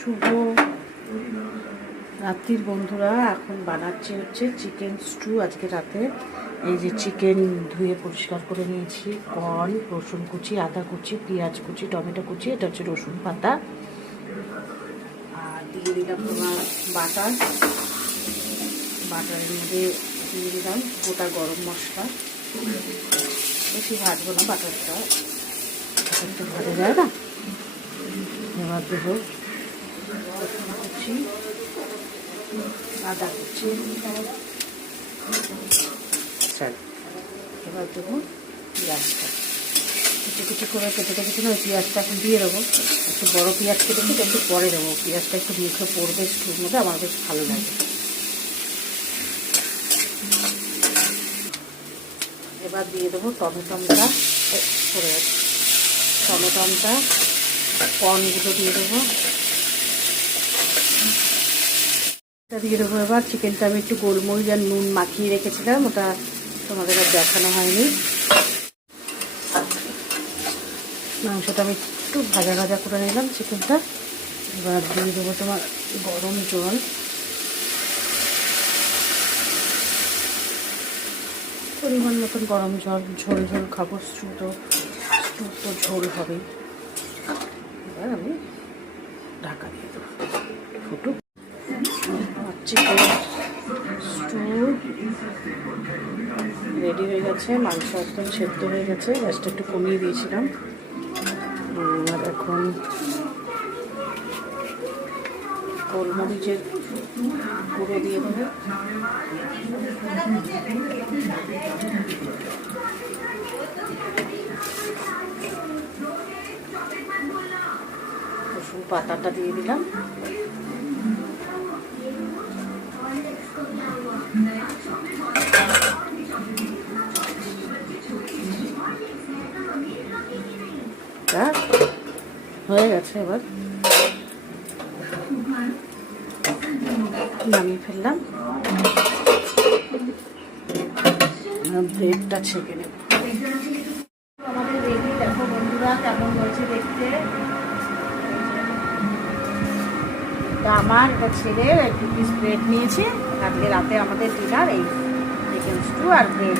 শুভ রাত্রির বন্ধুরা। এখন বানাচ্ছি হচ্ছে চিকেন স্টু আজকে রাতে। এই যে চিকেন ধুয়ে পরিষ্কার করে নিয়েছি, কর্ন, রসুন কুচি, আদা কুচি, পেঁয়াজ কুচি, টমেটো কুচি, এটা হচ্ছে রসুন পাতা, আর দিয়ে দিলাম তোমার বাটারের মধ্যে দিয়ে দিলাম গোটা গরম মশলা। বেশি ভাজবো না, বাটারটা একটু ভাজা যায় না। এবার দেবো রসুন কুচি, আদা কুচি, এবার দেবো পেঁয়াজটা কুচি কুচি করে কেটে রেখেছি না, ওই পেঁয়াজটা এখন দিয়ে দেবো। একটু বড়ো পেঁয়াজ কেটেছি, একটু পরে দেবো। পেঁয়াজটা একটু মুখে পড়বে স্টুর মধ্যে, আমার বেশ ভালো লাগে। এবার দিয়ে দেবো টমেটোটা, কর্নগুলো দিয়ে দেবো। দিয়ে দেবো এবার চিকেনটা। আমি একটু গোলমরিচ আর নুন মাখিয়ে রেখেছিলাম, ওটা তোমাদের আর দেখানো হয়নি। মাংসটা আমি একটু ভাজা ভাজা করে নিলাম চিকেনটা। এবার দিয়ে দেবো তোমার গরম জল, পরিমাণ মতন গরম জল। ঝোল ঝোল খাবো, স্টু তো ঝোল হবেই। এবার আমি ঢাকা দিয়ে দেবো, ফুটুক। চিকেন স্টু রেডি হয়ে গেছে, মাংস একদম সেদ্ধ হয়ে গেছে। গ্যাসটা একটু কমিয়ে দিয়েছিলাম। আর এখন গোলমরিচের গুঁড়ো দিয়ে দেবো, রসুন পাতাটা দিয়ে দিলাম। হয়ে গেছে, এবার নামিয়ে ফেললাম। ব্রেডটা ছেঁকে নেব। আমাদের রেডি, দেখো বন্ধুরা কেমন হয়েছে দেখতে। আমার ছেলে 2 পিস ব্রেড নিয়েছে। আজকে রাতে আমাদের ডিনার এই চিকেন স্টু আর ব্রেড।